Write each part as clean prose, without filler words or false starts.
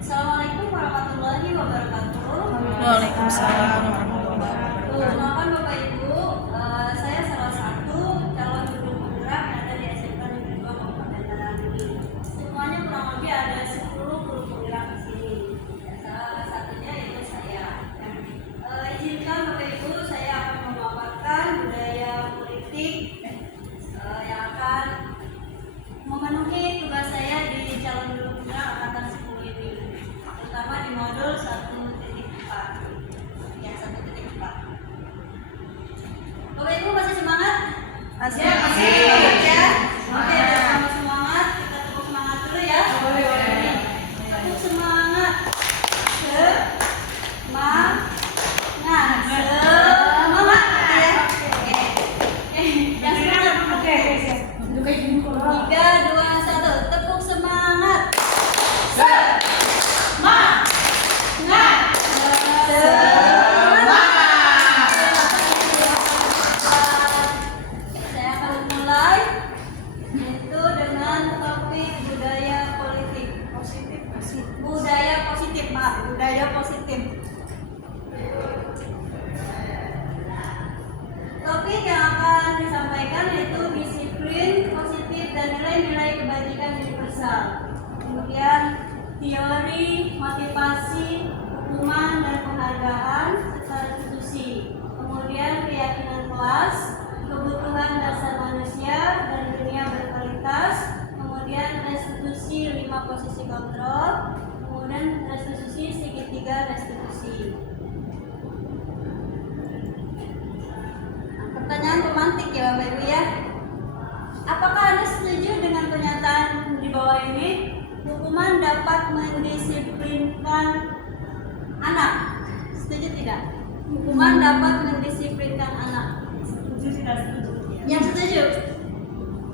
Assalamualaikum warahmatullahi wabarakatuh. Waalaikumsalam warahmatullahi wabarakatuh. Perkenalkan Bapak Ibu, saya salah satu calon guru penggerak yang ada di SMK Negeri 2 Kabupaten Taranggiri. Semuanya kurang lebih ada 10 guru penggerak di sini. Salah satunya yaitu saya. Izinkan Bapak Ibu, saya akan memaparkan budaya politik yang akan memenuhi tugas saya di calon guru penggerak angkatan 10 ini, terutama di modul 1.4. Ya, 1.4. Bapak Ibu masih semangat? Masih. Masih semangat ya? Oke, sama semangat, kita tepuk semangat dulu ya. Boleh. Tepuk semangat. Semangat. Semangat ya. Oke. Yang semangat. Oke. 3, 2, 1. Tepuk semangat. Semangat. Saya akan mulai yaitu dengan topik budaya politik positif. Budaya positif. Topik yang akan disampaikan yaitu disiplin positif dan nilai-nilai kebajikan universal. Kemudian teori, motivasi, hukuman dan penghargaan serta institusi. Kemudian keyakinan kelas, kebutuhan dasar manusia dan dunia berkualitas. Kemudian restitusi 5 posisi kontrol. Kemudian restitusi segitiga restitusi. Pertanyaan pemantik ya Bapak Ibu ya. Apakah Anda setuju dengan pernyataan di bawah ini? Hukuman dapat mendisiplinkan anak. Setuju tidak? Hukuman dapat mendisiplinkan anak. Setuju tidak setuju? Yang setuju?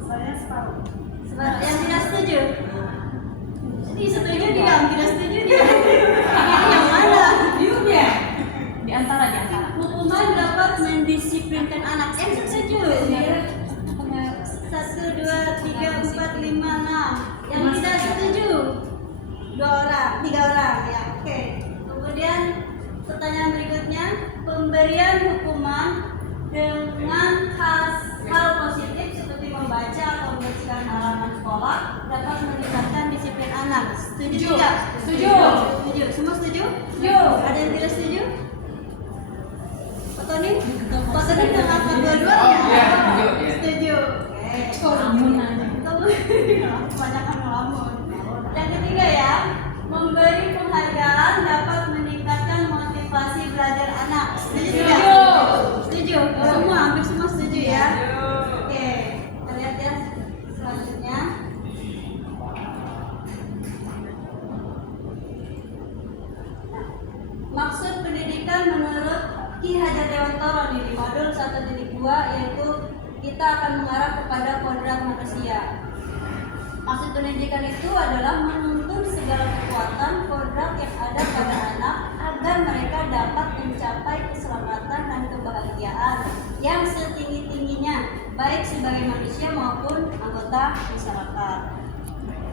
Saya separuh. Yang tidak setuju? Jadi setuju diam, tidak setuju diam. Ini yang mana? Diam ya? Di antara. Hukuman dapat mendisiplinkan anak. Yang setuju? 1, 2, 3, 4, 5, 6. Yang tidak setuju? 2 orang, 3 orang ya. Oke. Kemudian pertanyaan berikutnya, pemberian hukuman dengan hal positif seperti membaca atau membersihkan halaman sekolah dapat meningkatkan disiplin anak. Setuju tidak? Setuju. Setuju. Semua setuju? Setuju. Ada yang tidak setuju? Pak Tony dengan apa dua-duanya? Iya, setuju. Setuju. Kebanyakan ngelamun. Yang ketiga ya, memberi penghargaan dapat meningkatkan motivasi belajar anak. Setuju tidak? Setuju. Semua, hampir semua setuju ya. Oke, kita lihat ya selanjutnya. Maksud pendidikan menurut Ki Hajar Dewantara di modul 1.2 yaitu kita akan mengarah kepada kodrat manusia. Maksud pendidikan itu adalah menuntun segala kekuatan kodrat yang ada pada anak agar mereka dapat mencapai keselamatan dan kebahagiaan yang setinggi-tingginya baik sebagai manusia maupun anggota masyarakat.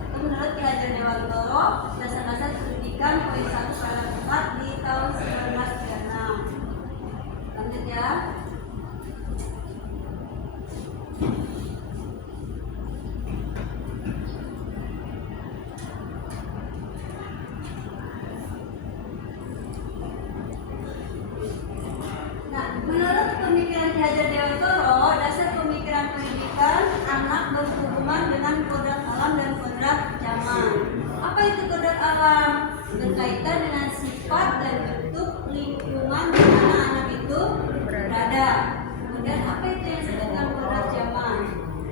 Itu menurut Ki Hajar Dewantara, dasar-dasar pendidikan poin 1 paragraf 4 di tahun 1936. Lanjut ya. Menurut pemikiran Ki Hajar Dewantara, dasar pemikiran pendidikan anak berhubungan dengan kodrat alam dan kodrat zaman. Apa itu kodrat alam? Berkaitan dengan sifat dan bentuk lingkungan di mana anak itu berada. Kemudian apa itu yang disebut dengan kodrat zaman?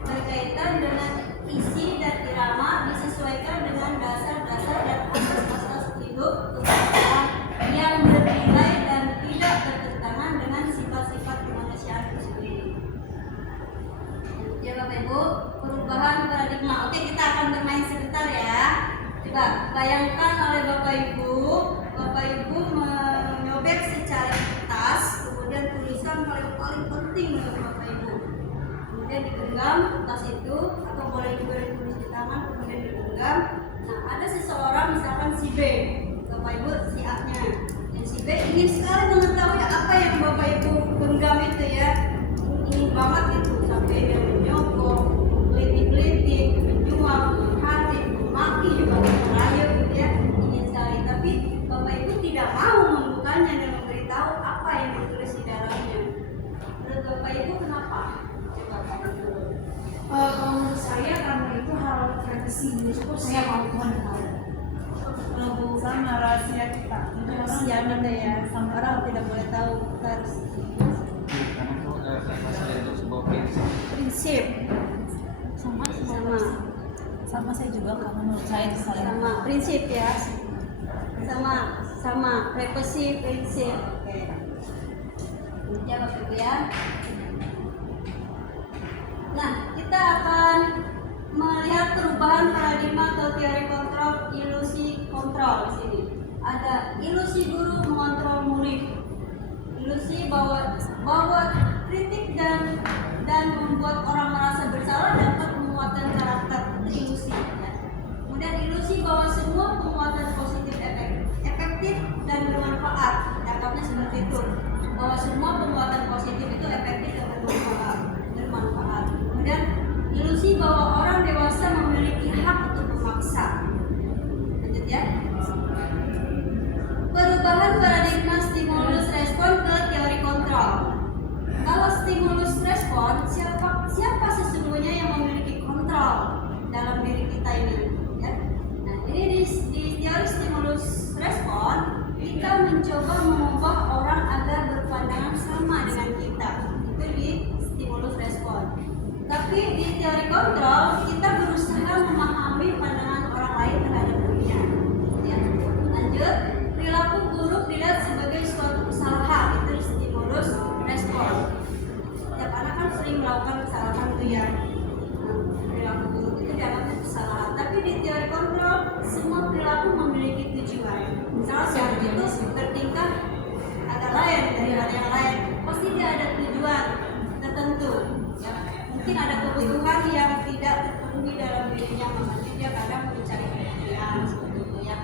Berkaitan dengan isi dan irama disesuaikan dengan dasar-dasar dan asas-asas hidup kebangsaan yang bernilai dan tidak bertentangan dengan sifat-sifat kemanusiaan itu sendiri. Ya Bapak Ibu, perubahan paradigma. Oke, kita akan bermain sebentar ya. Coba bayangkan oleh Bapak Ibu menyobek secari kertas, kemudian tulisan paling penting menurut Bapak Ibu. Kemudian digenggam kertas itu, atau boleh juga ditulis di tangan, kemudian digenggam. Nah, ada seseorang misalkan si B Bapak Ibu si A-nya, dan si B ingin sekali mengetahui apa yang Bapak Ibu genggam itu ya, ingin banget itu sampai dia menyogok, melitik-litik, menjual, menghadik, memaki juga merayu gitu ya, ingin sekali. Tapi Bapak Ibu tidak mau membukanya dan memberitahu apa yang ditulis di dalamnya. Menurut Bapak Ibu kenapa? Coba Bapak Ibu. Kalau menurut saya karena itu hal privacy, justru saya mau Tuhan tahu. Kalau sama rahasia kita, jadi orang Rahasia kita ya, sama orang tidak boleh tahu harus Karena itu masih untuk sebuah prinsip. prinsip sama sama sama saya juga karena menurut saya itu saling sama prinsip ya, sama privacy prinsip. Oke, ya Bapak Ibu ya. Nah, kita akan melihat perubahan paradigma atau teori kontrol, ilusi kontrol di sini. Ada ilusi guru mengontrol murid, ilusi bahwa kritik dan membuat orang merasa bersalah dapat penguatan karakter, itu ilusi. Ya. Kemudian ilusi bahwa semua penguatan positif efektif dan bermanfaat, anggapnya seperti itu. Bahwa semua penguatan positif itu efektif dan bermanfaat. Kemudian ilusi bahwa orang dewasa memiliki hak untuk memaksa. Lanjut ya. Perubahan paradigma stimulus respon ke teori kontrol. Kalau stimulus respon, siapa sesungguhnya yang memiliki kontrol dalam diri kita ini? Ya. Nah, ini di teori stimulus respon, kita mencoba mengubah orang agar berpandangan sama dengan kita. Itu di stimulus respon. Tapi di teori kontrol, kita berusaha memahami pandangan orang lain terhadap dunia. Ya. Lanjut, perilaku buruk dilihat sebagai suatu kesalahan, itu stimulus respon. Setiap anak kan sering melakukan kesalahan itu ya. Nah, perilaku buruk itu dianggap kesalahan. Tapi di teori kontrol, semua perilaku memiliki tujuan. Misalnya yang itu bertingkah agak lain dari hal yang lain, pasti dia ada tujuan tertentu. Ya. Mungkin ada kebutuhan yang tidak terpenuhi dalam dirinya, makanya dia kadang mencari perhatian seperti itu ya.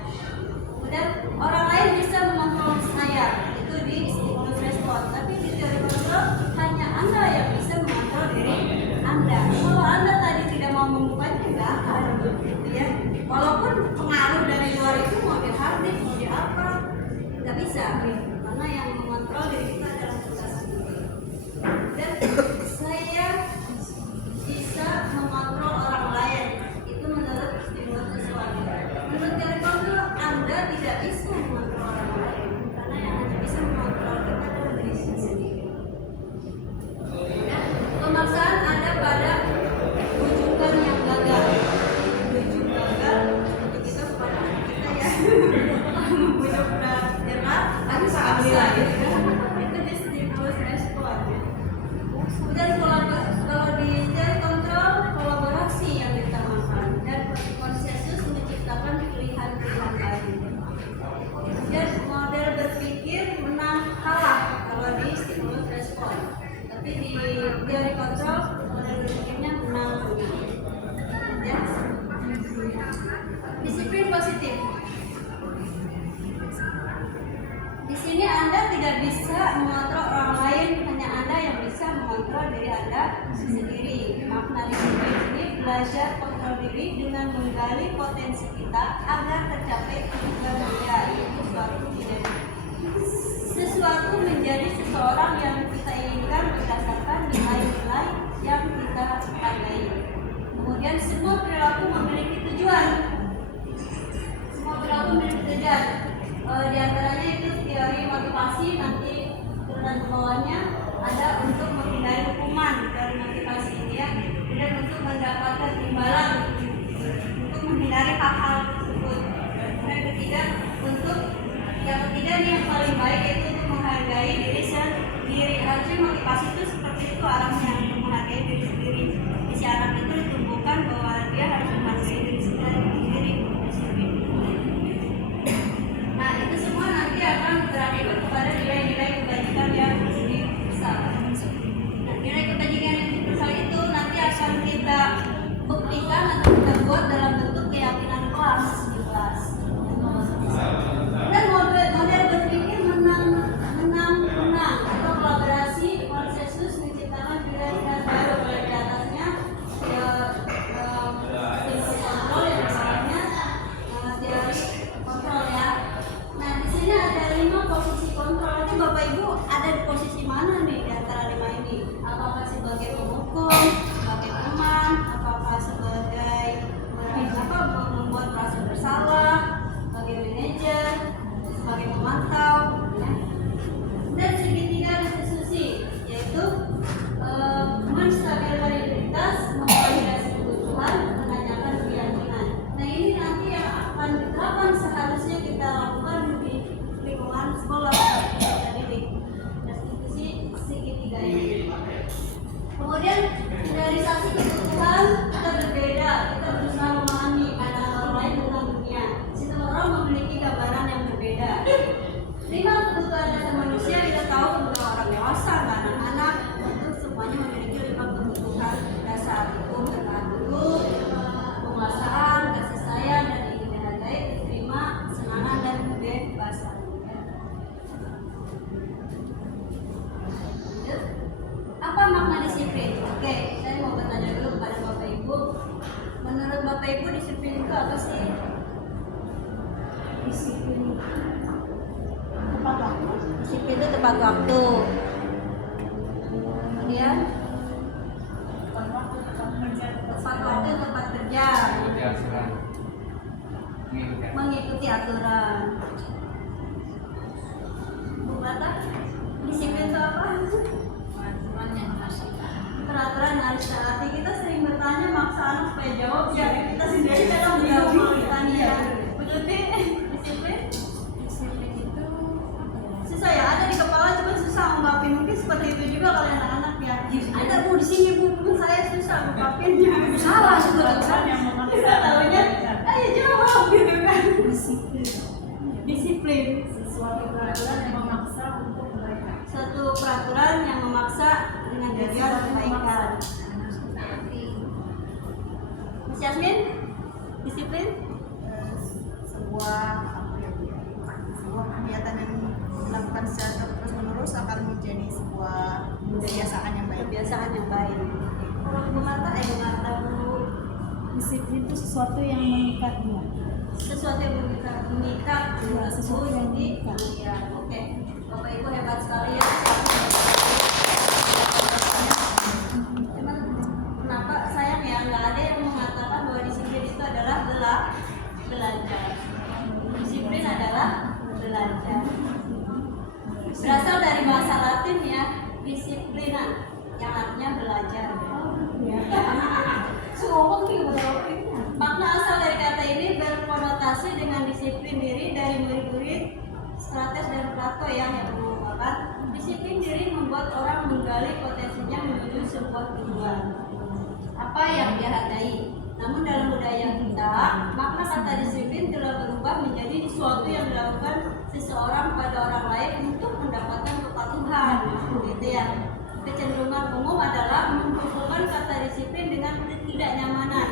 Kemudian orang lain bisa mengontrol saya, itu di stimulus respon. Tapi di teori kontrol hanya Anda yang bisa mengontrol diri Anda. Kalau Anda tadi tidak mau membukanya, tidak akan, gitu ya. Walaupun pengaruh dari luar itu mau dihardik, mau di apa, nggak bisa, karena yang mengontrol diri kita adalah kita sendiri. Dan saya bisa mengontrol orang lain, itu menurut stimulus respon. Menurut teori kontrol, Anda tidak bisa mengontrol orang lain, karena yang hanya bisa mengontrol kita adalah diri sendiri. Dan pemaksaan ada pada rujukan yang gagal. Rujuk gagal untuk kita kepada anak kita ya. Membujuk dan nyerah, harus paksa gitu ya. Itu di stimulus respon. Kemudian kalau di teori kontrol, kolaborasi yang diutamakan dan konsensus menciptakan pilihan-pilihan baru. Dan model berpikir menang kalah kalau di stimulus respon. Tapi di teori kontrol, model berpikirnya menang menang. Ya. Disiplin positif. Di sini Anda tidak bisa mengontrol orang lain, hanya Anda yang bisa mengontrol diri Anda sendiri. Makna disiplin ini belajar kontrol diri dengan menggali potensi kita agar tercapai tujuan mulia, yaitu sesuatu menjadi seseorang yang kita inginkan berdasarkan nilai-nilai yang kita hargai. Kemudian semua perilaku memiliki tujuan. Semua perilaku memiliki tujuan. Di antaranya itu teori motivasi, nanti turunan ke bawahnya ada untuk menghindari hukuman, teori motivasi dia, kemudian untuk mendapatkan imbalan, untuk menghindari hal-hal tersebut. Kemudian yang ketiga nih yang paling baik yaitu untuk menghargai diri sendiri. Harusnya motivasi itu seperti itu arahnya, untuk menghargai diri sendiri. Si anak itu ditumbuhkan bahwa dia harus menghargai diri sendiri. Nah, itu semua nanti akan berakibat kepada nilai-nilai kebajikan yang besar. Nah, nilai kebajikan yang besar itu nanti akan kita buktikan atau kita buat dalam bentuk keyakinan kelas di kelas. ini? Apakah sebagai penghukum, sebagai teman, apakah sebagai membuat merasa bersalah, sebagai manajer, sebagai pemantau, ya. Dan segitiga restitusi, yaitu menstabilkan identitas, memvalidasi kebutuhan, menanyakan keyakinan. Nah ini nanti yang akan seharusnya kita lakukan di lingkungan sekolah dan didik. Restitusi segitiga ini. Kemudian realisasi kebutuhan kita berbeda, kita berusaha memahami pandangan orang lain tentang dunia. Setiap orang memiliki gambaran yang berbeda. 5 kebutuhan dasar manusia kita tahu untuk orang dewasa, anak-anak, tentu semuanya memiliki 5 kebutuhan dasar, itu bertahan hidup, penguasaan, kasih sayang dan ingin dihargai, diterima, kesenangan dan kebebasan. Apa makna disiplin? Oke, saya mau bertanya dulu kepada Bapak Ibu. Menurut Bapak Ibu disiplin itu apa sih? Disiplin tepat waktu. Disiplin itu tepat waktu. Kemudian Tepat waktu, tepat kerja, tepat waktu, tepat kerja, Mengikuti aturan. mengikuti aturan. Bu Bata, disiplin itu apa? peraturan yang harus Peraturan yang harus ditaati. Kita sering bertanya maksa anak supaya jawab, ya kita sendiri kadang bingung kalau ditanya. Betul sih, disiplin. disiplin itu apa ya? Susah ya, ada di kepala cuma susah mengungkapin. Mungkin seperti itu juga kalau anak-anak ya. Ada bu di sini bu, saya susah mengungkapinnya. Salah Peraturan yang sebetulnya. memaksa. Kita tahunya, ayo jawab gitu kan. Disiplin. Disiplin. Sesuatu peraturan yang memaksa untuk kebaikan. Suatu peraturan yang memaksa dengan tujuan kebaikan. Mas Yasmin, disiplin? Sebuah kegiatan yang dilakukan secara terus menerus akan menjadi sebuah kebiasaan yang baik. Kebiasaan yang baik. Kalau Bu Marta, Bu, Disiplin itu sesuatu yang mengikat dia. sesuatu yang mengikat Ya, sesuatu yang jadi mengikat. ya oke. Bapak Ibu hebat sekali ya. Cuman kenapa sayang ya nggak ada yang mengatakan bahwa disiplin itu adalah belajar. Disiplin adalah belajar. Berasal dari bahasa Latin ya, disiplinan yang artinya belajar. Makna asal dari kata ini berkonotasi dengan disiplin diri dari murid-murid Strates dan Plato yang mengungkapkan disiplin diri membuat orang menggali potensinya menuju sebuah tujuan. Apa yang dia hargai. Namun dalam budaya kita, makna kata disiplin telah berubah menjadi sesuatu yang dilakukan seseorang pada orang lain untuk mendapatkan kepatuhan. Gitu ya. Kecenderungan umum adalah menghubungkan kata disiplin dengan ketidaknyamanan.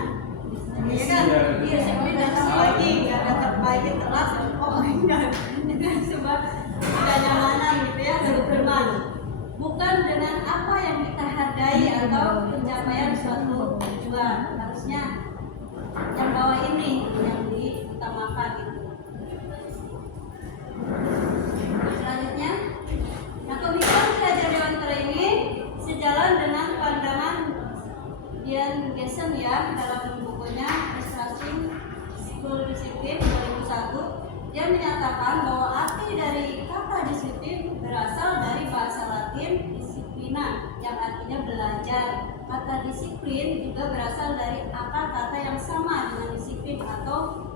Ya kan? Iya, disiplin datang pagi, nggak datang pagi telat, oh enggak. Itu sebuah ketidaknyamanan gitu ya, berfirman. Bukan dengan apa yang kita hargai atau pencapaian suatu tujuan. Harusnya yang bawah ini yang diutamakan gitu. Selanjutnya, nah pemikiran belajar dewantara ini sejalan dengan pandangan Dian Gessen ya dalam bukunya Restoration School Discipline 2001. Dia menyatakan bahwa arti dari kata disiplin berasal dari bahasa Latin disiplina yang artinya belajar. Kata disiplin juga berasal dari akar kata yang sama dengan disiplin atau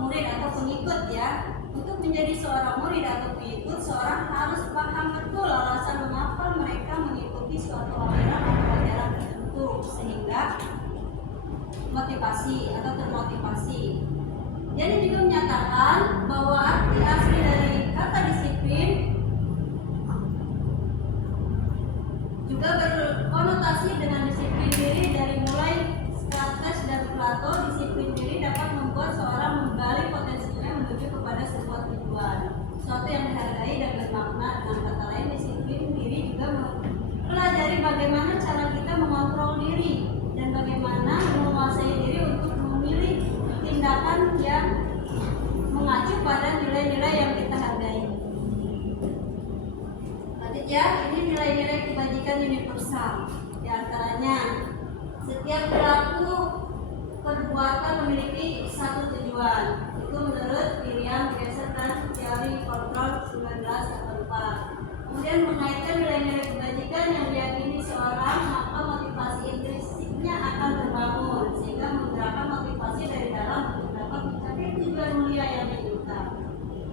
murid atau pengikut ya. Untuk menjadi seorang murid atau pengikut, seorang harus paham betul alasan mengapa mereka mengikuti suatu aliran atau ajaran tertentu sehingga motivasi atau termotivasi. Jadi juga menyatakan bahwa arti asli dari kata disiplin juga berkonotasi dengan disiplin diri. Dari mulai Strates dan Plato, disiplin diri dapat membuat seorang menggali potensinya menuju kepada sebuah tujuan, sesuatu yang dihargai dan bermakna. Dengan kata lain, disiplin diri juga mempelajari bagaimana cara kita mengontrol diri dan bagaimana menguasai diri untuk memilih tindakan yang mengacu pada nilai-nilai yang kita hargai. Lanjut ya, ini nilai-nilai kebajikan tujuan. Itu menurut William berdasarkan teori kontrol 1984. Kemudian mengaitkan nilai-nilai kebajikan yang diyakini seorang, maka motivasi intrinsiknya akan terbangun sehingga menggerakkan motivasi dari dalam untuk dapat mencapai tujuan mulia yang diinginkan.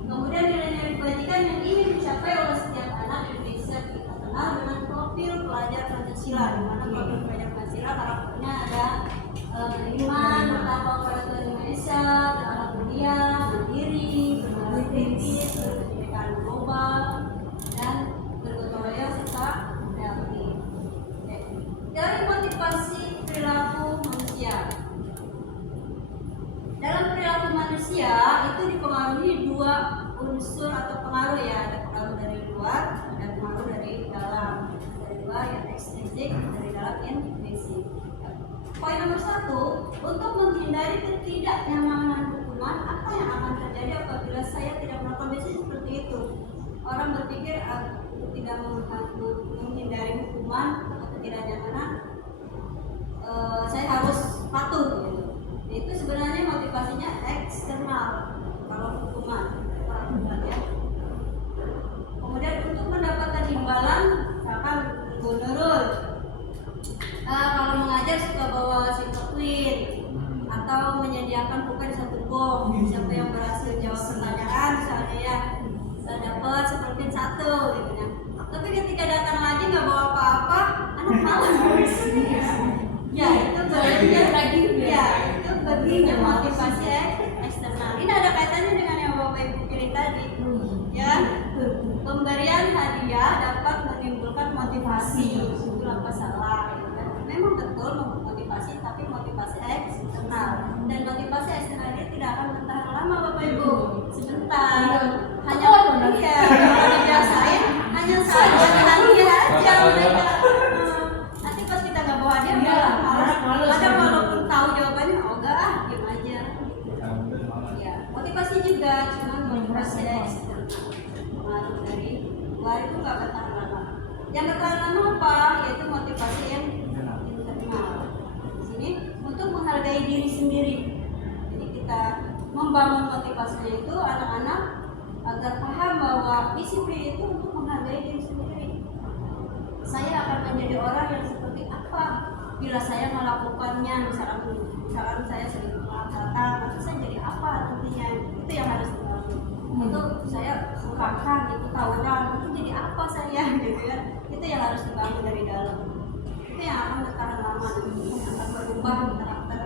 Kemudian nilai-nilai kebajikan yang ingin dicapai oleh setiap anak Indonesia kita kenal dengan profil pelajar Pancasila, di mana profil pelajar Pancasila karakternya ada beriman, bertakwa kepada Tuhan Indonesia, berharap mulia, mandiri, berbalas kritis, berkebinekaan global, dan bergotong royong serta kreatif. Dari motivasi perilaku manusia. Dalam perilaku manusia itu dipengaruhi dua unsur atau pengaruh ya, ada pengaruh dari luar dan pengaruh dari dalam. Dari luar yang ekstrinsik, dari dalam yang intrinsik. Poin nomor 1, untuk menghindari ketidaknyamanan hukuman, apa yang akan terjadi apabila saya tidak melakukan biasanya seperti itu? Orang berpikir tidak menghindari hukuman atau ketidaknyamanan, saya harus patuh gitu. Itu sebenarnya motivasinya eksternal kalau hukuman ya. Kemudian untuk mendapatkan imbalan, misalkan gubernur kalau mengajar suka bawa silver queen atau menyediakan pulpen satu bom, siapa yang berhasil jawab pertanyaan misalnya ya dapat silver queen 1 gitu ya. Tapi ketika datang lagi nggak bawa apa-apa, anak malas. Ya itu bagian motivasi eksternal. Ini ada kaitannya dengan yang Bapak Ibu pilih tadi. Ya, pemberian hadiah dapat menimbulkan motivasi. Itu apa salah? Ya. Memang betul motivasi, tapi motivasi eksternal. Dan motivasi eksternal ini tidak akan bertahan lama, Bapak Ibu. Sebentar. Hanya ya, kalau dibiasain hanya saja hadiah aja mereka. Nanti pas kita nggak bawa hadiah malah ada walaupun tahu jawabannya, oh enggak diam aja. Ya, motivasi juga, cuman motivasi eksternal. Pengaruh dari luar itu nggak bertahan lama. Yang bertahan lama apa? Yaitu motivasi yang internal. Di sini untuk menghargai diri sendiri. Jadi kita membangun motivasinya itu anak-anak agar paham bahwa disiplin itu untuk menghargai diri sendiri. Saya akan menjadi orang yang seperti apa bila saya melakukannya, misalkan saya sering melanggar, nanti saya jadi apa nantinya, itu yang harus dibangun. Itu saya sukapkan, itu tawuran, nanti jadi apa saya gitu ya, itu yang harus dibangun dari dalam. Itu yang akan bertahan lama, yang akan berubah karakter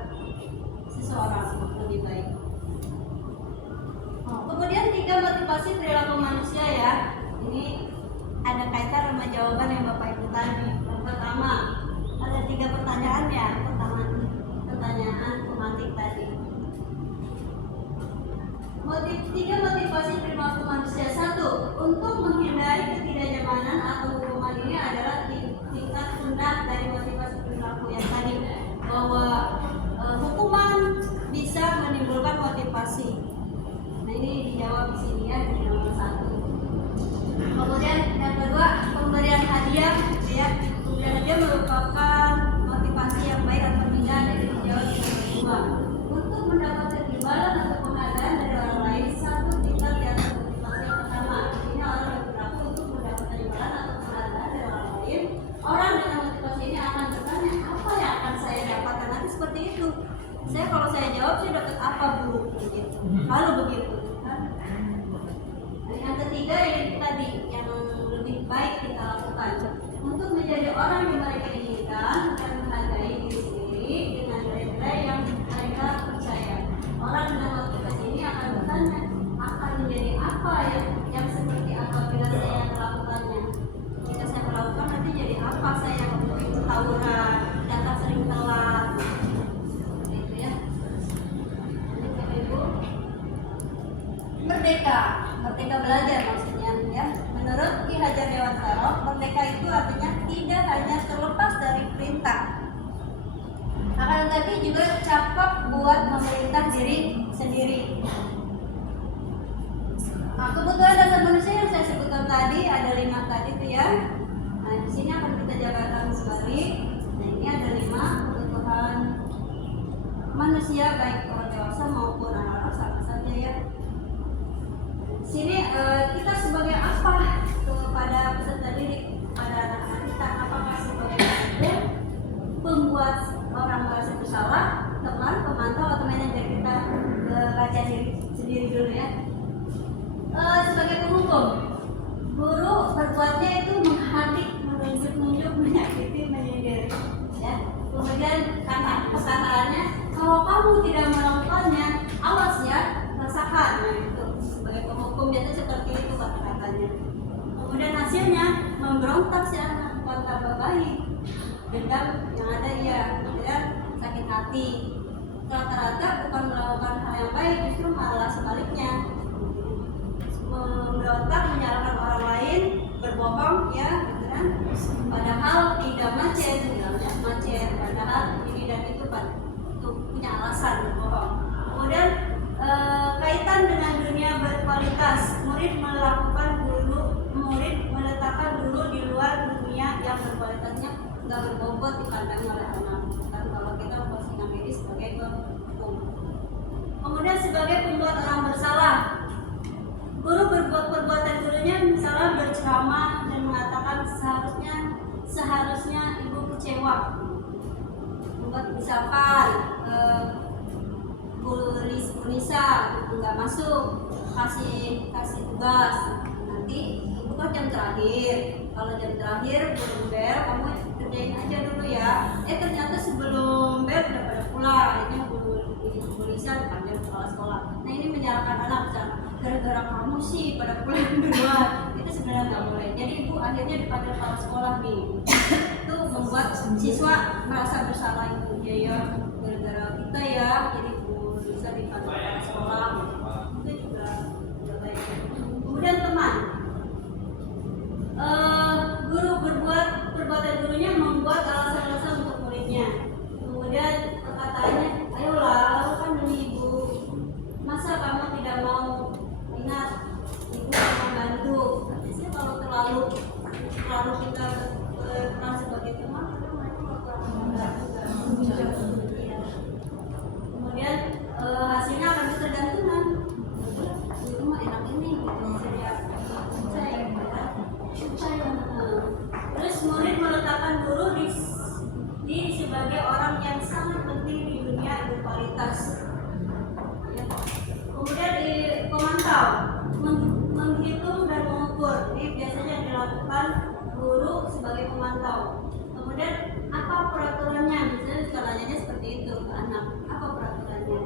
seseorang lebih baik. Kemudian 3 motivasi perilaku manusia ya. Ini ada kaitan sama jawaban yang Bapak Ibu tadi. Yang pertama, ada 3 pertanyaan ya. Pertanyaan tematik tadi. 3 motivasi perilaku manusia. 1, untuk menghindari ketidaknyamanan atau hukuman ini adalah tingkat rendah dari motivasi perilaku yang tadi, bahwa hukuman bisa menimbulkan motivasi. Nah ini dijawab di sini ya, di nomor 1. Kemudian yang kedua, pemberian hadiah ya. Pemberian hadiah merupakan motivasi yang baik atau tidak, dari dijawab di nomor 2. Untuk mendapatkan imbalan atau penghargaan dari orang lain, 1 tingkat di atas motivasi yang pertama. Ini orang yang berlaku untuk mendapatkan imbalan atau penghargaan dari orang lain. Orang dengan motivasi ini akan bertanya, apa yang akan saya dapatkan nanti seperti itu. Saya kalau saya jawab, saya dapat apa Bu? Begitu. Kalau begitu. Yang ketiga ini tadi yang lebih baik kita lakukan untuk menjadi orang yang mereka inginkan dan menghargai diri sendiri dengan nilai-nilai yang mereka percaya. Orang dengan motivasi ini akan bertanya, akan menjadi apa yang seperti apa bila saya melakukannya. Jika saya melakukan nanti jadi apa saya untuk tawuran, datang sering telat. Itu ya. Ini Bapak Ibu. Merdeka belajar maksudnya ya. Menurut Ki Hajar Dewantara, merdeka itu artinya tidak hanya terlepas dari perintah, akan tetapi juga cakap buat memerintah diri sendiri. Nah, kebutuhan dasar manusia yang saya sebutkan tadi ada 5 tadi tuh ya. Nah, di sini akan kita jabarkan kembali. Nah, ini ada 5 kebutuhan manusia baik orang dewasa maupun anak-anak hukum. Guru berbuatnya itu menghardik, menunjuk-nunjuk, menyakiti, menyindir. Ya. Kemudian perkataannya, kalau kamu tidak melakukannya, awas ya, rasakan. Nah, itu sebagai penghukum biasanya seperti itu kata-katanya. Kemudian hasilnya memberontak si anak, bukan tambah baik. Dendam yang ada ya, kemudian sakit hati. Rata-rata bukan melakukan hal yang baik, justru malah sebaliknya. Memberontak, menyalahkan orang lain, berbohong, ya, gitu kan? Padahal tidak macet, padahal ini dan itu kan punya alasan berbohong. Kemudian kaitan dengan dunia berkualitas, murid meletakkan guru di luar dunia yang berkualitasnya nggak berbobot dipandang oleh anak. Dan kalau kita memposisikan diri sebagai penghukum. Kemudian sebagai pembuat orang bersalah, guru berbuat perbuatan gurunya misalnya berceramah dan mengatakan seharusnya ibu kecewa. Membuat misalkan Bu Lisa nggak masuk, kasih tugas, nanti ibu kan jam terakhir. Kalau jam terakhir belum bel, kamu kerjain aja dulu ya. Ternyata sebelum bel udah pada pulang. Ini Bu Lisa dipanggil kepala sekolah. Nah ini menyalahkan anak, gara-gara kamu sih pada pulang duluan. Itu sebenarnya nggak boleh. Jadi ibu akhirnya dipanggil kepala sekolah nih. Itu membuat siswa merasa bersalah itu. Ya gara-gara kita ya, jadi Bu Lisa dipanggil kepala sekolah. Itu juga baik. Kemudian teman. Guru berbuat perbuatan gurunya membuat alasan-alasan untuk muridnya. Kemudian perkataannya, ayolah lakukan demi ibu. Masa kamu tidak mau? Ingat, ibu akan membantu. Biasanya kalau terlalu kita pernah sebagai teman, mereka akan membantu. Kemudian hasilnya akan ketergantungan. Di rumah enak ini, terus murid meletakkan guru di sebagai orang yang sangat penting di dunia berkualitas. Ya. Kemudian di pemantau, menghitung dan mengukur. Ini biasanya dilakukan guru sebagai pemantau. Kemudian apa peraturannya? Misalnya skalanya seperti itu ke anak. Apa peraturannya?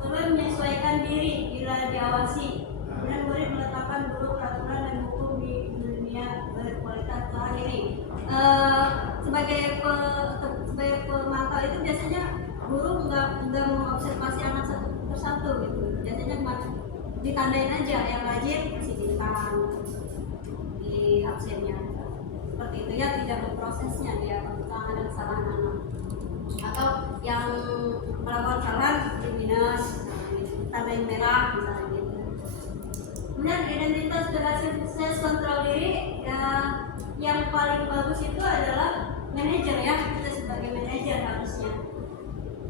Kemudian menyesuaikan diri bila diawasi. Kemudian murid meletakkan guru peraturan dan hukum di dunia berkualitas. Nah ini sebagai pemantau itu biasanya guru nggak mengobservasi anak satu persatu gitu. Biasanya cuma ditandain aja yang rajin kasih bintang di absennya. Seperti itu ya, tidak memprosesnya dia kesalahan dan kesalahan anak. Atau yang melakukan kesalahan di minus, tandain merah misalnya gitu. Kemudian identitas berhasil sukses kontrol diri ya, yang paling bagus itu adalah manajer ya, kita sebagai manajer harusnya.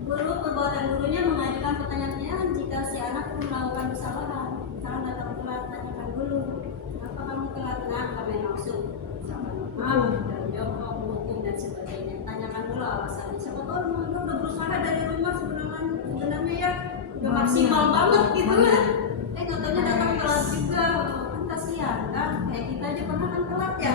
Guru perbuatan gurunya mengajukan pertanyaan jika si anak melakukan kesalahan, misalnya datang telat, tanyakan dulu, kenapa kamu telat? Nah, kami langsung jawab hukum dan sebagainya. Tanyakan dulu alasannya. Siapa tahu udah berusaha dari rumah sebenarnya ya udah maksimal banget gitu kan. Contohnya datang telat juga, kan kasihan kan, kayak kita aja pernah kan telat ya,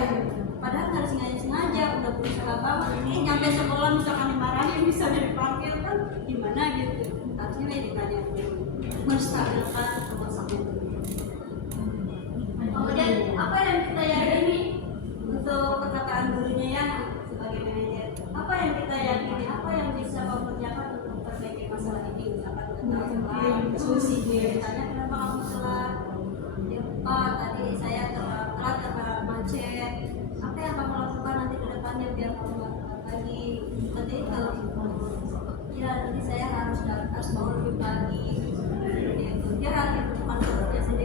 padahal harus sengaja udah berusaha banget. Ini nyampe sekolah misalkan dimarahin, misalnya dipanggil kan gimana gitu, harusnya ditanya menstabilkan sama-sama. Kemudian apa yang kita yakini untuk perkataan gurunya ya sebagai manajer, apa yang kita yakini, apa yang bisa kamu kerjakan untuk memperbaiki masalah ini. Misalkan kita diskusi, ditanya kenapa kamu telat, ya Pak tadi saya telat karena macet, apa yang kamu lakukan nanti ke depannya biar kamu nggak telat lagi, seperti itu. Ya nanti saya harus mau lebih pagi, seperti itu. Dia harus bukan biasanya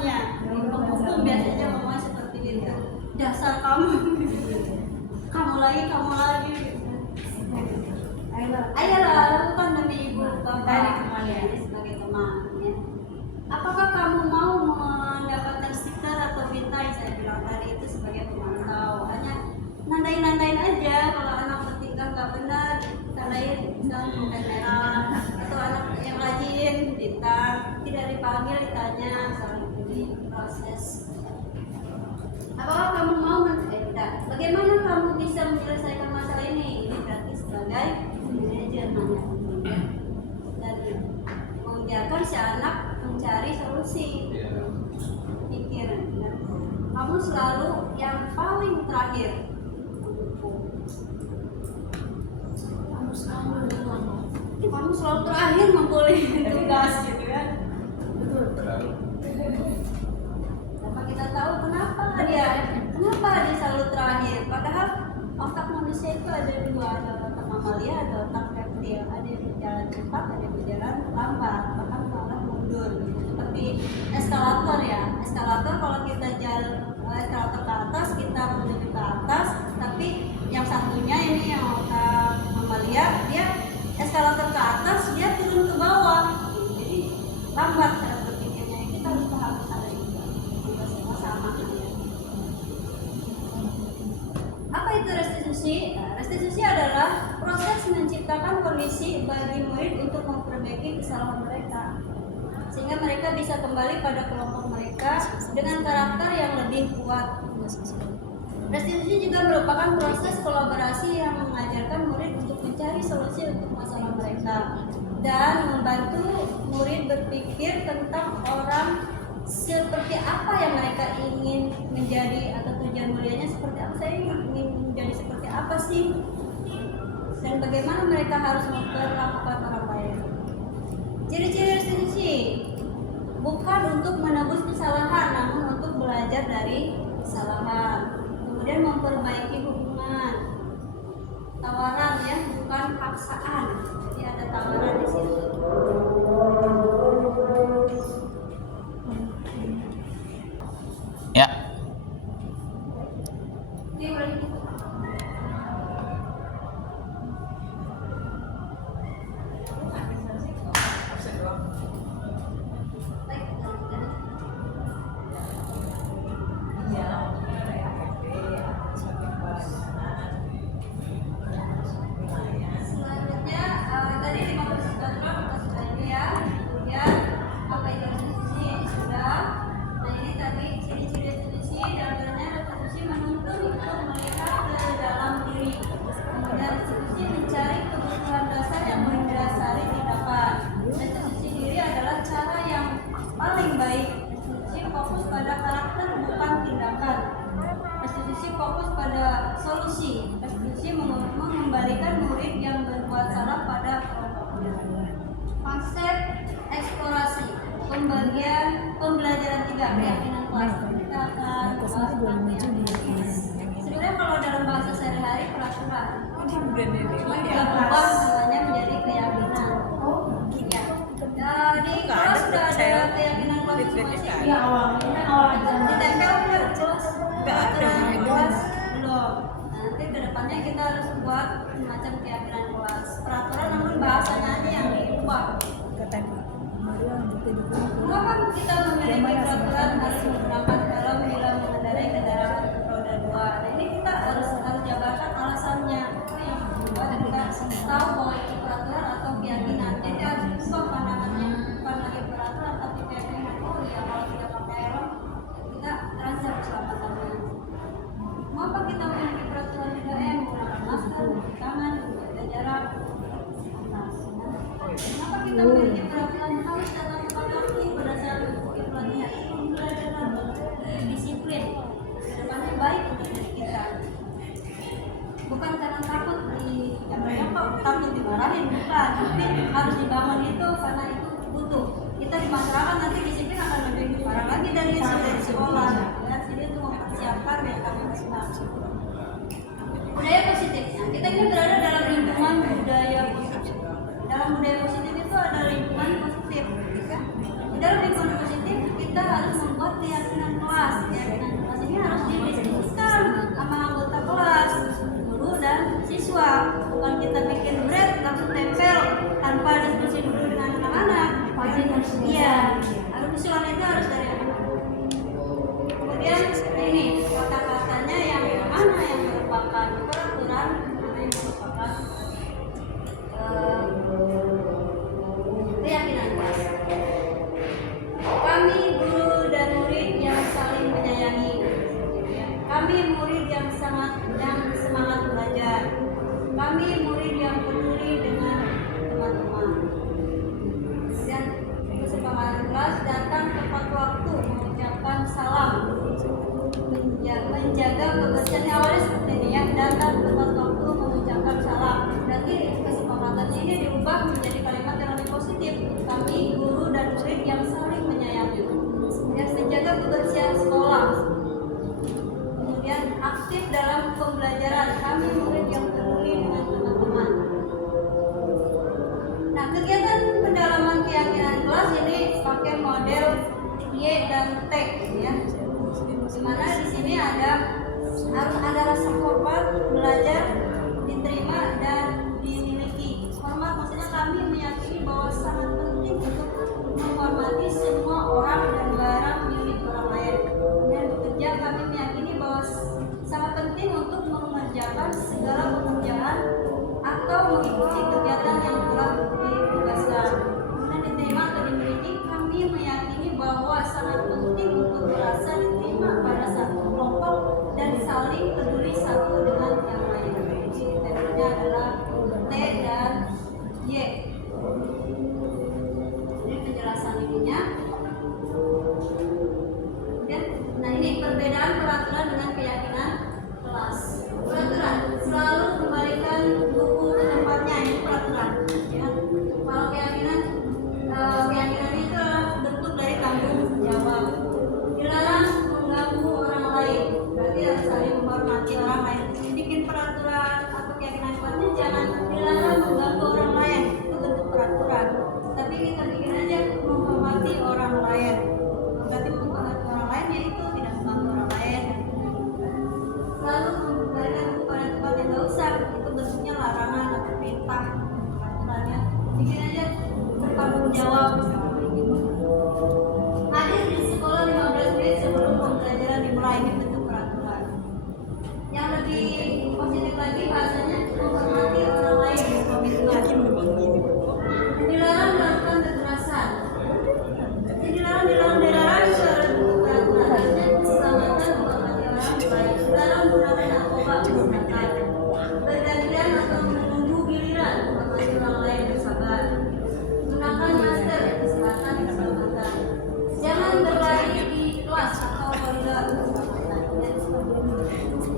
alasannya. Hukum biasanya ngomong seperti itu. Dasar kamu, kamu lagi. Ayolah, lakukan demi ibu bapak Dari teman ya. sebagai teman. Ya. Apakah kamu mau mendapatkan stiker atau bintang yang saya bilang tadi itu sebagai pemantau? Hanya nandain aja kalau anak bertingkah nggak benar, tandain misalnya bukan merah, atau anak yang rajin bintang, tidak dipanggil ditanya misalnya di proses. Apakah kamu mau bagaimana kamu bisa menyelesaikan masalah ini? Ini berarti sebagai manajer dan membiarkan si anak mencari solusi. Pikiran. Kamu selalu yang paling terakhir. Kamu selalu terakhir memulai tugas gitu kan? Apa kita tahu kenapa dia selalu terakhir? Padahal otak manusia itu ada dua, ada otak mamalia, ada otak reptil. Ada yang berjalan cepat, ada yang berjalan lambat, bahkan malah mundur. Seperti eskalator ya. Eskalator kalau kita jalan eskalator ke atas, kita menuju ke atas, tapi yang satunya ini yang otak mamalia, dia eskalator ke atas, dia turun ke bawah. Jadi lambat cara berpikirnya. Kita harus paham hal itu. Kita semua sama. Apa itu restitusi? Restitusi adalah proses menciptakan kondisi bagi murid untuk memperbaiki kesalahan mereka, sehingga mereka bisa kembali pada kelompok mereka dengan karakter yang lebih kuat. Restitusi juga merupakan proses kolaborasi yang mengajarkan murid untuk mencari solusi untuk masalah mereka dan membantu murid berpikir tentang orang seperti apa yang mereka ingin menjadi atau tujuan mulianya seperti apa. Saya ingin menjadi seperti apa sih, dan bagaimana mereka harus memperlakukan orang lain. Ciri-ciri restitusi bukan untuk menebus kesalahan, namun untuk belajar dari kesalahan, kemudian memperbaiki hubungan. Tawaran ya, bukan paksaan. Jadi ada tawaran di sini. Ya. Ini boleh gitu. Selanjutnya tadi 50 program kita sudah ini ya. Kemudian apa itu restitusi? Sudah. Nah ini tadi ciri-ciri restitusi, diantaranya restitusi menuntun untuk melihat ke dalam diri. Kemudian restitusi mencari kebutuhan dasar yang mendasari tindakan. Restitusi diri adalah cara yang paling baik. Restitusi fokus pada karakter bukan tindakan. Restitusi fokus pada solusi. Restitusi mengembalikan murid yang berbuat salah pada kelompoknya. Konsep eksplorasi, pembelajaran 3, keyakinan kelas. Kita akan sebenarnya kalau dalam bahasa sehari-hari peraturan, cuma kita ubah namanya menjadi keyakinan. Ya. Di kelas sudah ada keyakinan kelas masing-masing. Ya awalnya Ditempel nggak kelas? Kelas belum. Nanti kedepannya kita harus buat semacam keyakinan kelas. Peraturan namun bahasanya aja yang diubah. Mengapa kita memiliki peraturan harus menggunakan helm bila mengendarai kendaraan roda 2? Nah, ini kita harus jabarkan alasannya. Itu yang membuat kita tahu bahwa itu peraturan atau keyakinan. Jadi harus ubah pandangannya, bukan lagi peraturan tapi keyakinan. Oh iya, kalau tidak pakai helm kita terancam keselamatannya. Mengapa kita memiliki peraturan 3M? Menggunakan masker, mencuci tangan, menjaga jarak. Kenapa kita memiliki peraturan harus datang tepat waktu berdasarkan bukti pelatihan itu belajar disiplin kedepannya baik untuk diri kita, bukan karena takut takut dimarahin, bukan, tapi harus dibangun itu karena itu butuh. Kita di masyarakat nanti disiplin akan lebih parah lagi dari di sekolah. Dan sini untuk mempersiapkan mental masing-masing. Budaya positifnya, kita ini berada dalam lingkungan budaya positif. Dalam budaya positif itu ada lingkungan positif. Di dalam lingkungan positif kita harus membuat dirubah menjadi kalimat yang lebih positif. Kami guru dan murid yang saling menyayangi, yang menjaga kebersihan sekolah, kemudian aktif dalam pembelajaran. Kami murid yang peduli dengan teman-teman. Nah, kegiatan pendalaman keyakinan kelas ini pakai model Y dan T, ya. Dimana di sini harus ada rasa hormat, belajar, diterima dan dimiliki. Hormat maksudnya kami meyakini bahwa sangat penting untuk menghormati semua orang dan barang milik orang lain. Dan bekerja kami meyakini bahwa sangat penting untuk mengerjakan segala pekerjaan atau mengikuti kegiatan yang telah ditugaskan. Kemudian diterima atau dimiliki, kami meyakini bahwa sangat penting untuk merasa diterima pada satu kelompok dan saling peduli satu dengan yang lain. Jadi temanya adalah T dan Y. Ini penjelasan ininya. Kemudian, nah ini perbedaan peraturan dengan keyakinan kelas. Peraturan selalu kembalikan buku ke tempatnya, ini peraturan. Ya. Kalau keyakinan itu adalah bentuk dari tanggung jawab. Dilarang mengganggu orang lain, berarti harus saling menghormati orang lain. Bikin peraturan atau keyakinan kelasnya jangan dilarang mengganggu orang lain, itu bentuk peraturan. Tapi kita bikin aja menghormati orang lain. Berarti menghormati orang lain yaitu tidak mengganggu orang lain. Lalu mengembalikan buku pada tempat yang gak usah, itu bentuknya larangan atau perintah. Peraturannya bikin aja bertanggung jawab. Hadir di sekolah 15 menit sebelum pembelajaran dimulai, ini bentuk peraturan. Yang lebih positif lagi bahasanya menghormati orang lain, komitmen. Dilarang melakukan kekerasan. Dilarang itu adalah bentuk peraturan. Harusnya keselamatan menghormati orang lain. Dilarang menggunakan narkoba, menggunakan bergantian atau menunggu giliran menghormati orang lain, bersabar. Gunakan masker, kesehatan, keselamatan. Jangan berlari di kelas atau koridor, keselamatan.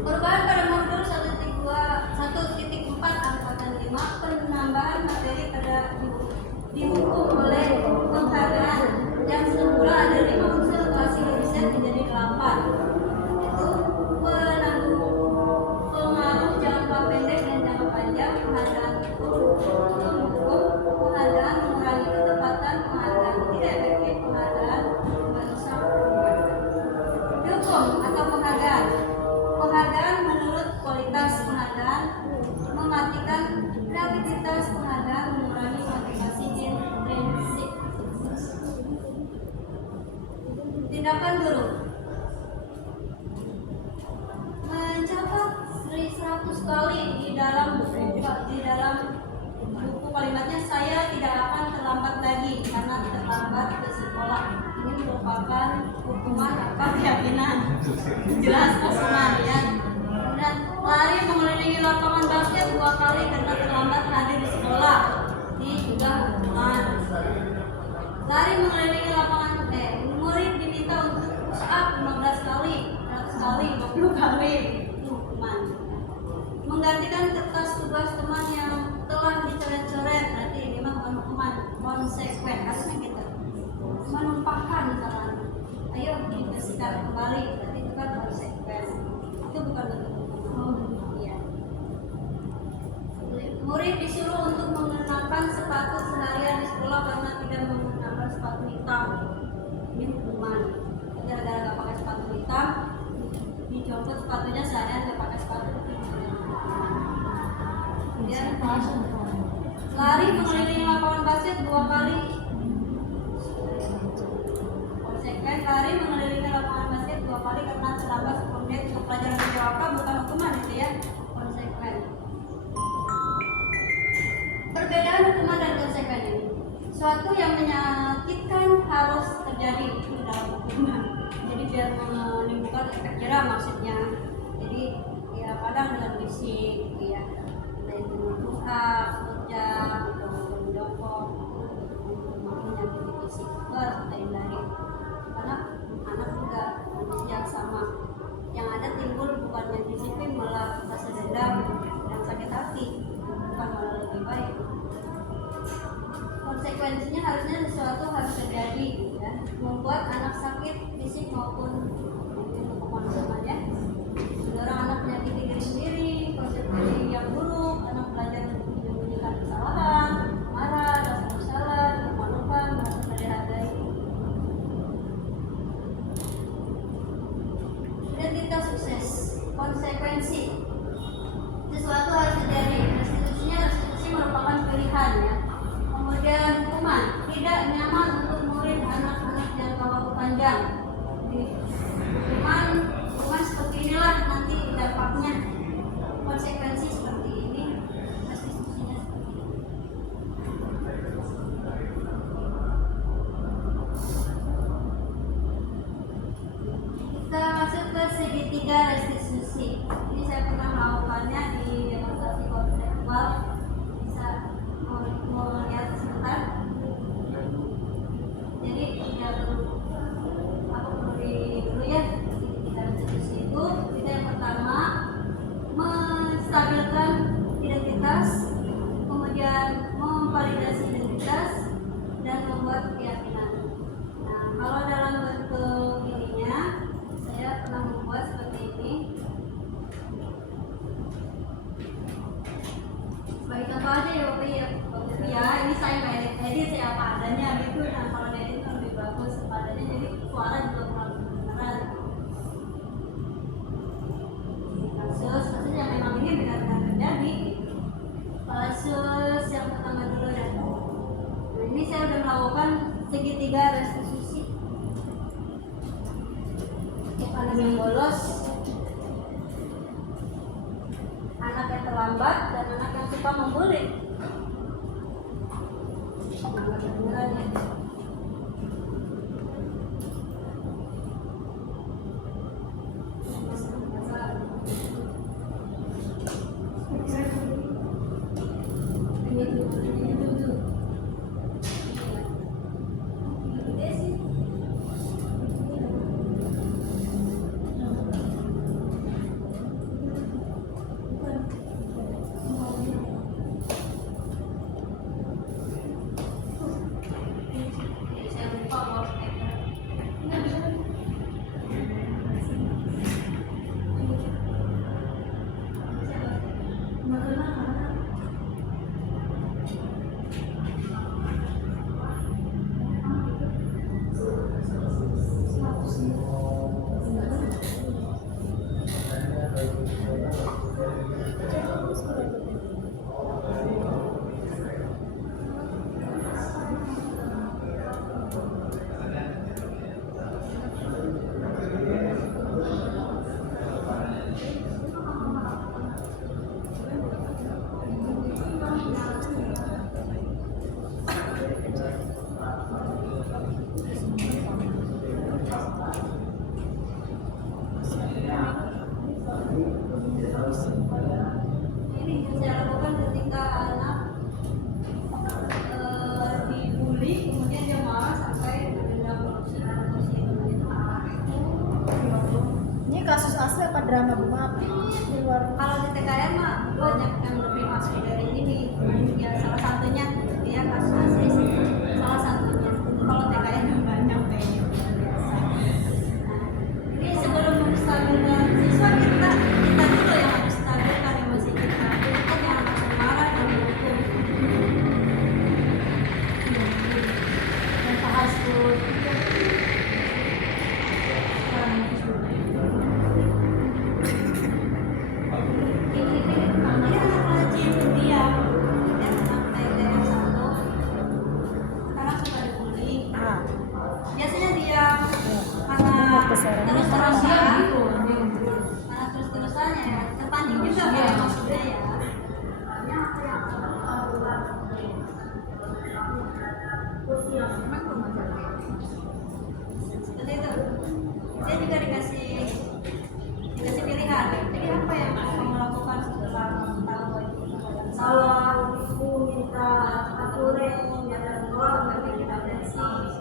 Perubahan pada modul 1.4 angkatan 5, penambahan materi pada dihukum oleh penghargaan yang semula ada 5 unsur kasih riset menjadi 8. Itu pengaruh jangka pendek dan jangka panjang, penghargaan mendukung, penghargaan mengurangi ketepatan, penghargaan tidak efektif, penghargaan merusak. Hukum atau penghargaan. Penghargaan menurut kualitas, penghargaan mematikan kreativitas, penghargaan mengurangi motivasi intrinsik. Tindakan guru. Mencatat 100 kali di dalam buku kalimatnya saya tidak akan terlambat lagi karena terlambat ke sekolah. Ini merupakan hukuman apa keyakinan? Jelas pasangan ya. Kemudian lari mengelilingi lapangan basket 2 kali karena terlambat hadir di sekolah. Ini juga hukuman. Lari mengelilingi lapangan murid diminta untuk push up 15 kali, 100 kali, 50 kali. Ini hukuman. Menggantikan kertas tugas teman yang telah dicoret-coret, berarti ini mah bukan hukuman, konsekuen, harusnya gitu. Menumpahkan misalnya, ayo dibersihkan kembali, berarti itu kan konsekuen. Itu bukan bentuk hukuman. Iya. Murid disuruh untuk mengenakan sepatu seharian di sekolah karena tidak menggunakan sepatu hitam. Ini hukuman. Gara-gara gak pakai sepatu hitam, dicopot sepatunya seharian gak pakai sepatu. Kemudian lari mengelilingi lapangan basket 2 kali. Konsekuen lari mengelilingi lapangan basket 2 kali karena terlambat 10 menit untuk pelajaran berjawab, bukan hukuman itu ya. Konsekuen. Perbedaan hukuman dan konsekuen ini. Suatu yang menyakitkan harus terjadi itu dalam hukuman. Jadi biar menimbulkan efek jerah maksudnya. Jadi ya kadang dengan fisik gitu ya. Kerja atau menjongkok menyakiti fisik harus kita hindari karena anak juga manusia sama. Yang ada timbul bukan yang disiplin malah rasa dendam dan sakit hati, bukan malah lebih baik. konsekuensinya harusnya sesuatu harus terjadi, ya, membuat anak sakit fisik maupun untuk pemanusiaan ya. Mendorong anak menyakiti diri sendiri, konsekuensi yang buruk, anak belajar untuk menyembunyikan kesalahan, marah, rasa bersalah, memalukan, merasa tidak dihargai. Identitas sukses, konsekuensi. Sesuatu harus terjadi, restitusi merupakan pilihan ya. Kemudian hukuman, tidak nyaman untuk murid anak-anak jangka waktu panjang. Jadi, hukuman seperti inilah nanti dampaknya, konsekuensi seperti ini, restitusinya seperti ini. Kita masuk ke segitiga restitusi. Ini saya pernah melakukannya di demonstrasi konseptual. Bisa mau lihat sebentar. Jadi tidak perlu aku perlu dulu ya. Segitiga restitusi itu kita yang pertama menstabilkan identitas, kemudian memvalidasi identitas dan membuat keyakinan. Nah, kalau dalam bentuk ininya saya pernah membuat seperti ini. Sebagai contoh aja ya Bapak ya, ini saya nggak edit saya apa adanya gitu. Nah kalau edit itu lebih bagus apa adanya, jadi suara juga kurang kedengaran. Kasus yang memang ini benar-benar terjadi. Kasus yang pertama dulu dan nah, ini saya udah melakukan segitiga restitusi. Anak yang bolos, anak yang terlambat, dan anak yang suka membuli. Beneran ya. Ini yang saya lakukan ketika anak dibully, kemudian dia marah sampai menendang kursi. Ini kasus asli apa drama Bu? Maaf, di luar. Kalau di TKN mah banyak yang lebih asli dari ini. Ya salah satunya ya kasus asli sih. Salah satunya. Kalau TKN yang banyak kayaknya biasa. Nah, ini sebelum menstabilkan siswa kita dulu yang harus stabilkan emosi kita. Kita jangan langsung marah dan menghukum. Dan bahas tuh. Biasanya dia karena terus-terusannya ya, terpancing juga kalau maksudnya ya. Seperti itu. Dia juga dikasih pilihan. Jadi apa yang kamu lakukan setelah tahu bahwa itu salah, itu minta aturan, minta doa, tapi kita bersih.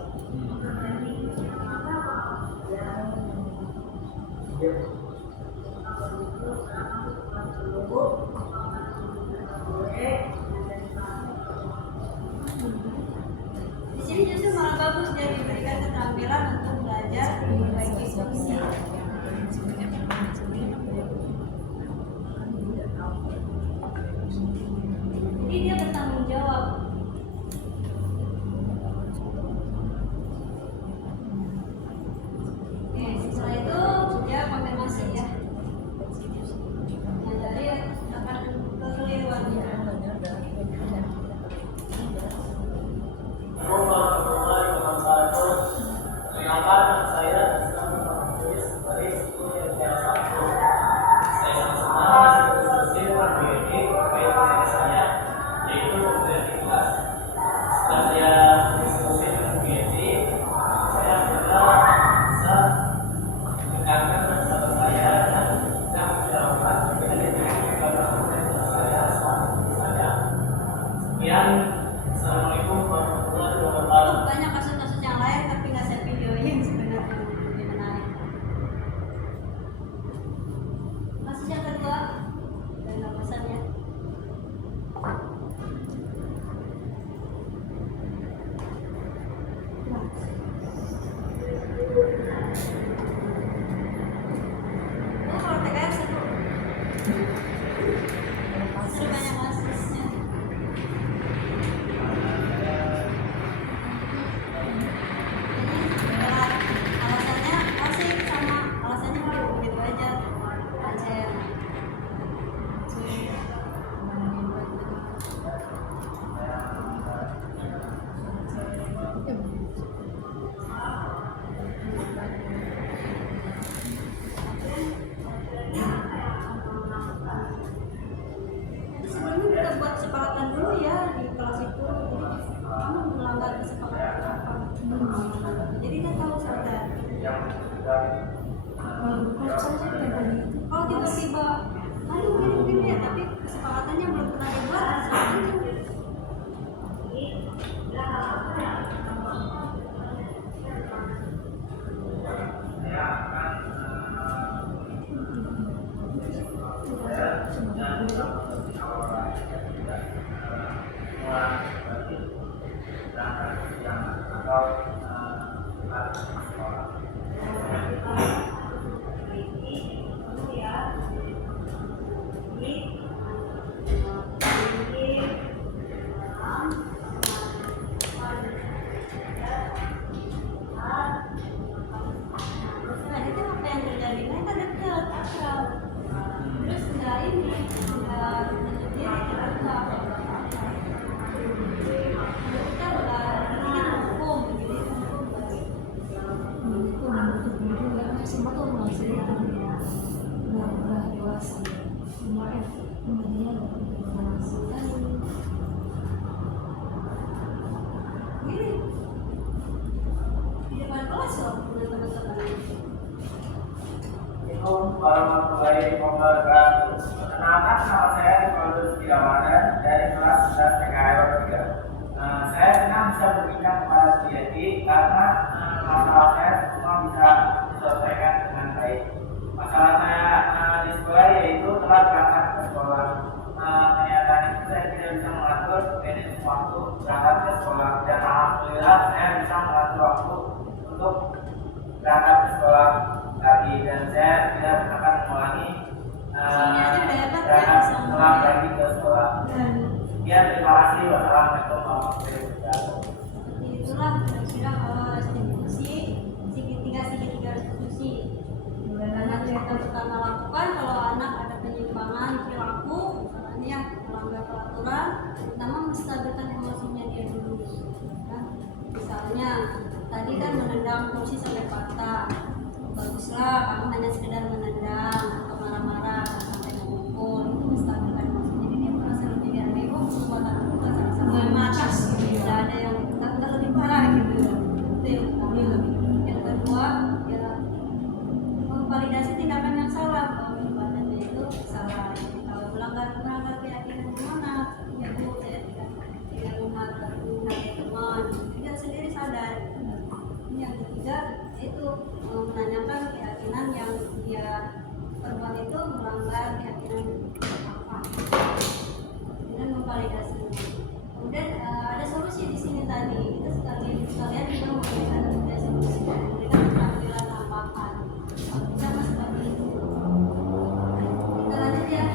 Jadi dia bertanggung jawab. Oke, setelah itu dia konfirmasi ya. Menyadari akan kekeliruannya. Banyak kasus-kasus yang lain tapi nggak saya videoin sebenarnya lebih menarik. Kasus yang kedua dan nggak bosan ya. Oh, kalau TKR seru. Seru banyak kasusnya. Alasannya asik sama alasannya baru begitu aja aja. Jadi sebelumnya kita buat kesepakatan dulu ya di kelas itu. Jadi kamu melanggar kesepakatan apa? Jadi kita tahu sadar. Kalau tiba-tiba, aduh gini ya, tapi kesepakatannya belum pernah dibuat, misalnya. Nah, itu apa yang terjadi? Mereka dekat, akrab. Terus nggak ini, nggak menunjuk diri, terbuka. Kita nggak, ini kan hukum, jadi hukum baik. Itu menutup diri nggak sempat tuh masih udah dewasa. Kemarin kemudian Gini, di depan kelas loh, dengan teman-teman. Assalamualaikum warahmatullahi wabarakatuh. Perkenalkan, nama saya Iqbal Setiawan dari kelas 11 PKR 3. Saya senang bisa berbincang kepada Suyati karena masalah saya semua bisa diselesaikan dengan baik. Masalah saya di sekolah yaitu telat berangkat ke sekolah. Kenyataan itu saya tidak bisa mengatur manage waktu berangkat ke sekolah dan alhamdulillah saya bisa mengatur waktu untuk berangkat ke sekolah lagi dan saya tidak akan mengulangi berangkat sekolah lagi ke sekolah. Ya, terima kasih. Wassalamualaikum warahmatullahi wabarakatuh. Seperti itulah kira-kira kalau restitusi, segitiga restitusi. Karena kita pertama lakukan kalau anak ada penyimpangan perilaku, misalnya melanggar peraturan, pertama menstabilkan emosinya dia dulu. Kan? Misalnya tadi kan menendang kursi sampai patah, baguslah kamu hanya sekedar menendang atau marah-marah sampai memukul, itu menstabilkan emosinya. Jadi dia merasa lebih biar oh perbuatan aku nggak sama-sama macas, tidak ada yang nggak lebih parah gitu. Itu yang pertama. Yang kedua ya memvalidasi tindakan yang salah bahwa perbuatannya itu salah. Kalau melanggar keyakinan gimana? Ya bu, saya tidak menghargai teman. Dia sendiri sadar. Yang ketiga itu menanyakan keyakinan yang dia perbuat itu melanggar keyakinan apa dan memvalidasinya. Kemudian ada solusi di sini tadi kita sekalian juga memberikan solusi dan memberikan keterampilan tambahan sama seperti itu. Kita lanjut ya.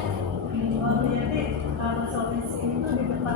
jadi kalau solusi itu di depan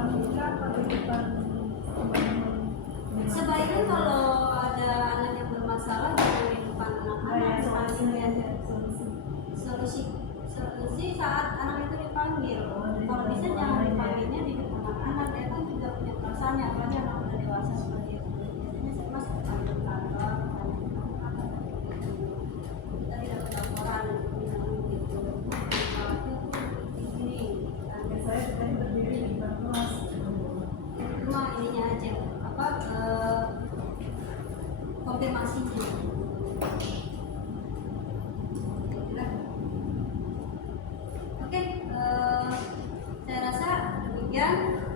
kemudian